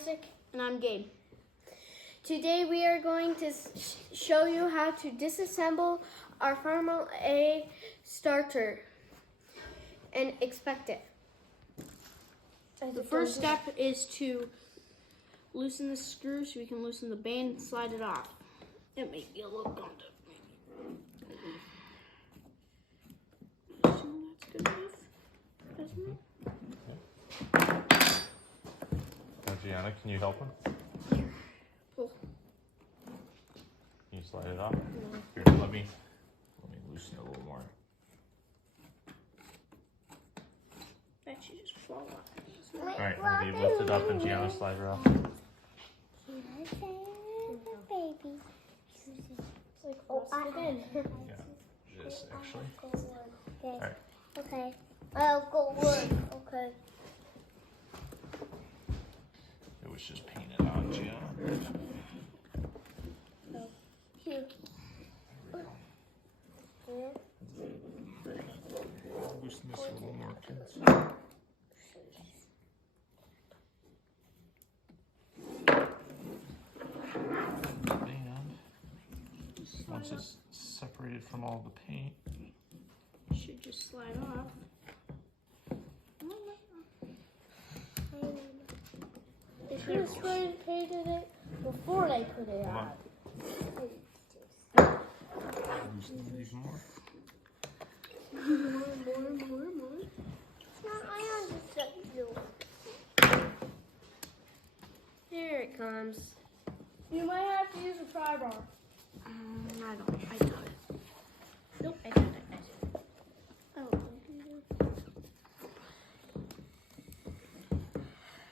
Isaac. And I'm Gabe. Today we are going to show you how to disassemble our Farmall A starter and expect it. The first step is to loosen the screw so we can loosen the band and slide it off. It may be a little gummed up. Assume that's good enough, isn't it? Gianna, can you help him? Pull. Can you slide it off? Here, let me loosen it a little more. That should just fall off. All right, now Dave, lift it up and Gianna slide her off. Baby. It's like rusted in. Yeah, this actually. All right. Okay. I'll go work. Okay. It was just painted on, Gianna. Here. Loosen this a little more, kids. Band. Once it's separated from all the paint, It should just slide off. They should have painted it before they put it Hold on. loosen it even more. More. It's not iron, it's like glue. Here it comes. You might have to use a pry bar. I doubt it. Nope, I doubt it. Oh.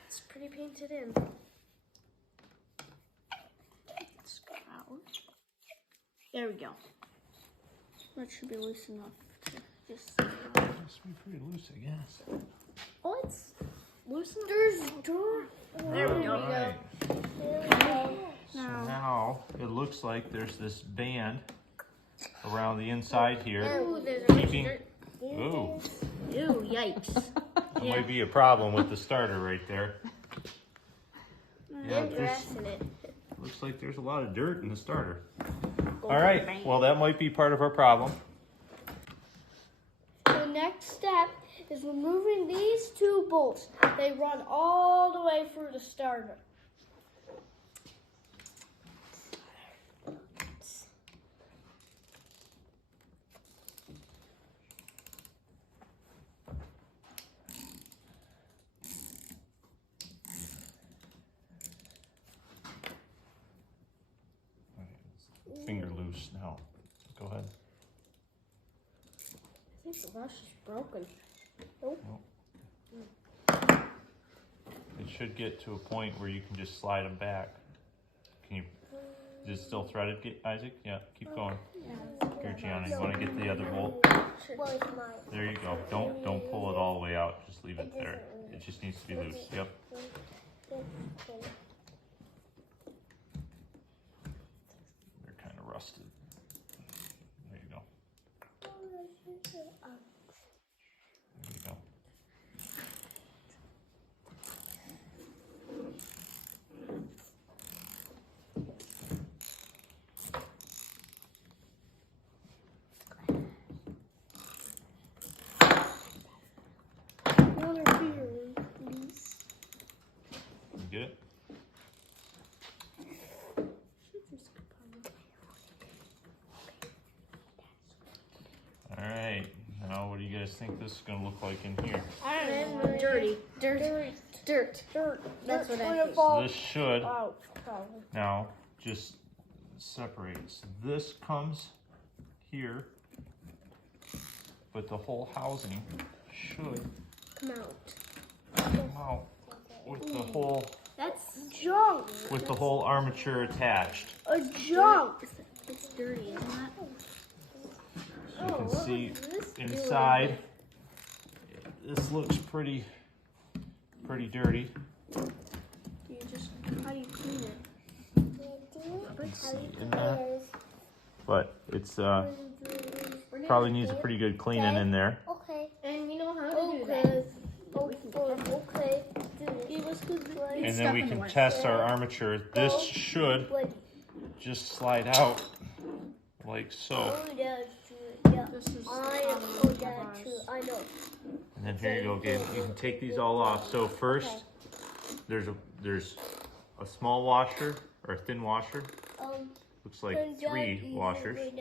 It's pretty painted in. Let's go out. There we go. That should be loose enough to just slide off. This would be pretty loose, I guess. Oh, it's loose enough. There's dirt. There we go. Alright. There we go. So now it looks like there's this band around the inside here. Ooh, there's a Keeping. dirt. Ooh, Ew, yikes. that might be a problem with the starter right there. Yeah, And grass in it. looks like there's a lot of dirt in the starter. All right, well that might be part of our problem. The next step is removing these two bolts. They run all the way through the starter. Finger loose now. Go ahead. I think the brush is broken. It should get to a point where you can just slide them back. Can you? Is it still threaded, Isaac? Yeah, keep going. Here, Gianna, you want to get the other bolt? There you go. Don't pull it all the way out. Just leave it there. It just needs to be loose. Yep. They're kind of rusted. There you go. There you go. You get it? All right. Now, what do you guys think this is going to look like in here? Dirty. Dirt. That's what I think. So this should Ouch, probably. now just separate. So this comes here, but the whole housing should Come out. come out with the whole That's junk. armature attached. A junk. It's dirty, isn't it? So you can see inside. This looks pretty dirty. How do you clean it? In that. But it's probably needs a pretty good cleaning in there. Okay. And we know how to do Okay. that. Okay. He was And then we can test our armature. This should just slide out like so. This is And then here you go, Gabe. You can take these all off. So first, there's a small washer or a thin washer. Looks like 3 washers.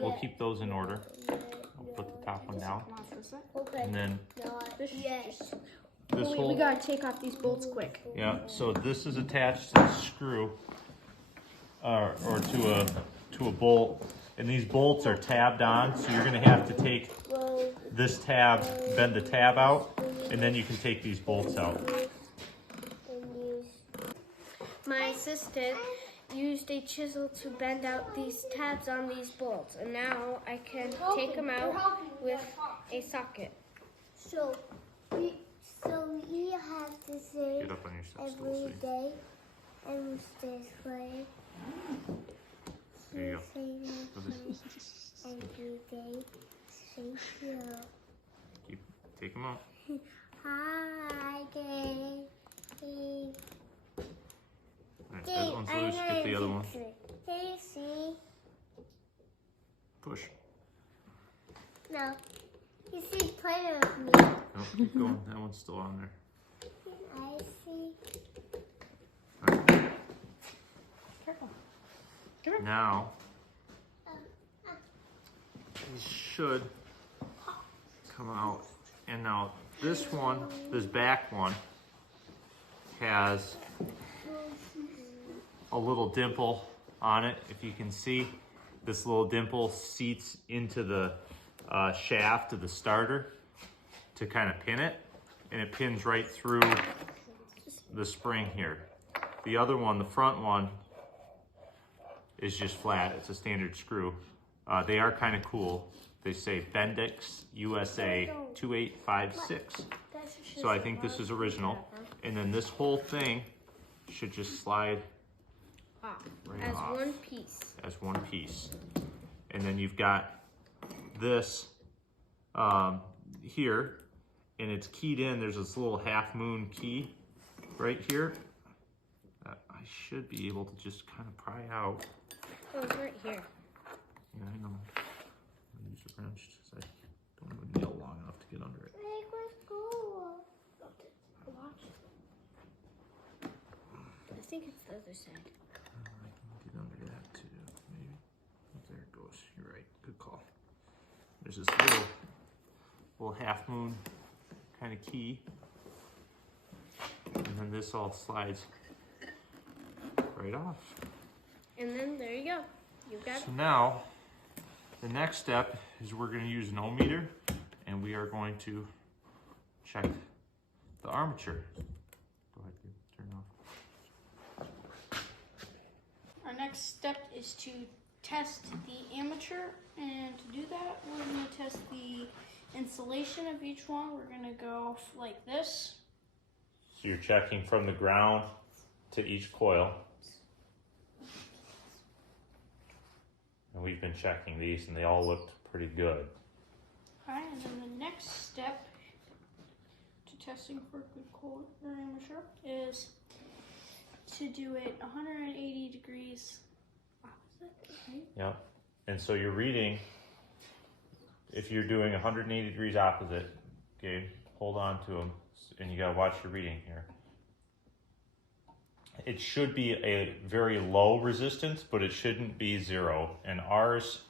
We'll keep those in order. I'll put the top one down. And then this whole, we gotta take off these bolts quick. yeah, so this is attached to the screw or to a bolt. And these bolts are tabbed on, so you're gonna have to take this tab, bend the tab out, and then you can take these bolts out. My assistant used a chisel to bend out these tabs on these bolts, and now I can take them out with a socket. So we have to say Get up on your steps, every day and this way. There you go. Every day. Thank you. Take them out. Hi, Dave. Alright, that one's loose. Get the other one. Daisy. Push. No. You see, play with me. No, keep going. That one's still on there. I see. Alright. Now, these should come out. And now this one, this back one, has a little dimple on it. If you can see, this little dimple seats into the shaft of the starter to kind of pin it, and it pins right through the spring here. The other one, the front one, is just flat. It's a standard screw. They are kind of cool. They say Bendix USA 2856. So I think this is original. And then this whole thing should just slide right As off. one piece. As one piece. And then you've got this here, and it's keyed in. There's this little half moon key right here. I should be able to just kind of pry out. Oh, it's right here. Yeah, I know. I'm gonna use a wrench because I don't have a nail long enough to get under it. Watch. I think it's the other side. I can get under that too, maybe. Oh, there it goes. You're right. Good call. There's this little half moon kind of key, and then this all slides right off. And then there you go. You got it. So now, the next step is we're going to use an ohm meter, and we are going to check the armature. Go ahead, turn it off. Our next step is to test the armature, and to do that, we're going to test the insulation of each one. We're going to go like this. So you're checking from the ground to each coil. And we've been checking these, and they all looked pretty good. Alright, and then the next step to testing for good coil or armature is to do it 180 degrees opposite, right? Yep. And so you're reading, if you're doing 180 degrees opposite, Gabe, hold on to them, and you gotta watch your reading here. It should be a very low resistance, but it shouldn't be 0. And ours,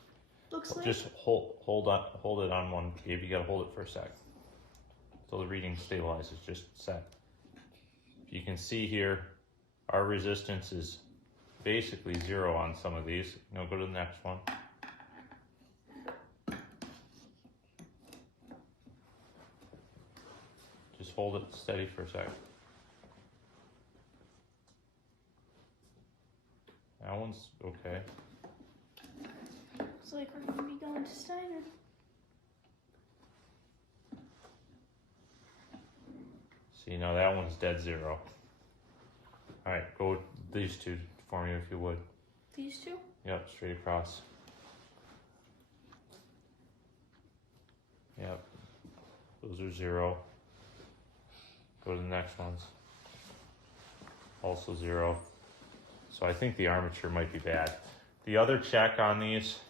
Looks like just hold it on one, Gabe. You gotta hold it for a sec. So the reading stabilizes, just set. You can see here, our resistance is basically 0 on some of these. Now go to the next one. Just hold it steady for a sec. That one's okay. looks like we're gonna be going to Steiner. See, now that one's dead 0. All right, go with these two for me if you would. These two? Yep, straight across. Yep, those are 0. Go to the next ones. also 0. So I think the armature might be bad. The other check on these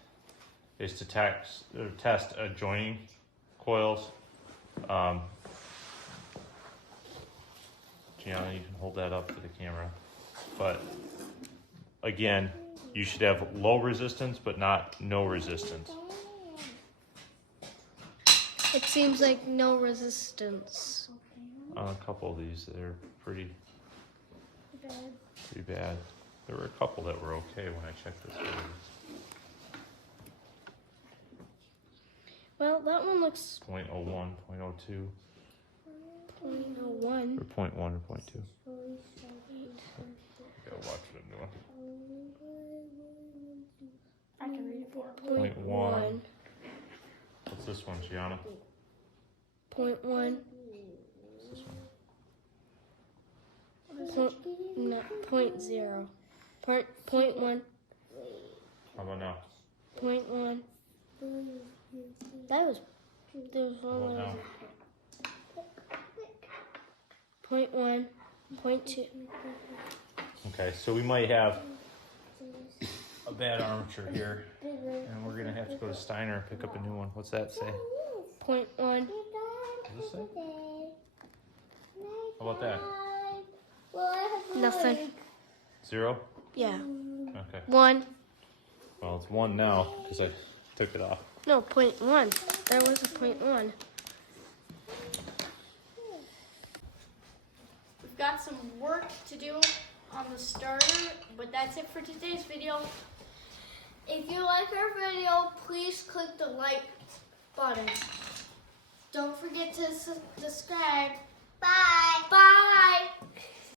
is to test joining coils. Gianna, you can hold that up to the camera. But again, you should have low resistance, but not no resistance. It seems like no resistance. On a couple of these, they're pretty bad. There were a couple that were okay when I checked this one. Well, that one looks 0.01, 0.02, 0.01. or 0.1 or 0.2. Gotta watch what I'm doing. I can read it for her. 0.1. What's this one, Gianna? 0.1. What's this one? No, 0.0. 0.1. How about now? 0.1. There was How about one. now? 0.1. 0.2. Okay, so we might have a bad armature here, and we're gonna have to go to Steiner and pick up a new one. What's that say? 0.1. What does it say? How about that? Nothing. 0? Yeah. Okay. 1. Well, it's 1 now because I took it off. No, 0.1. There was a 0.1. We've got some work to do on the starter, but that's it for today's video. If you like our video, please click the like button. Don't forget to subscribe. Bye. Bye.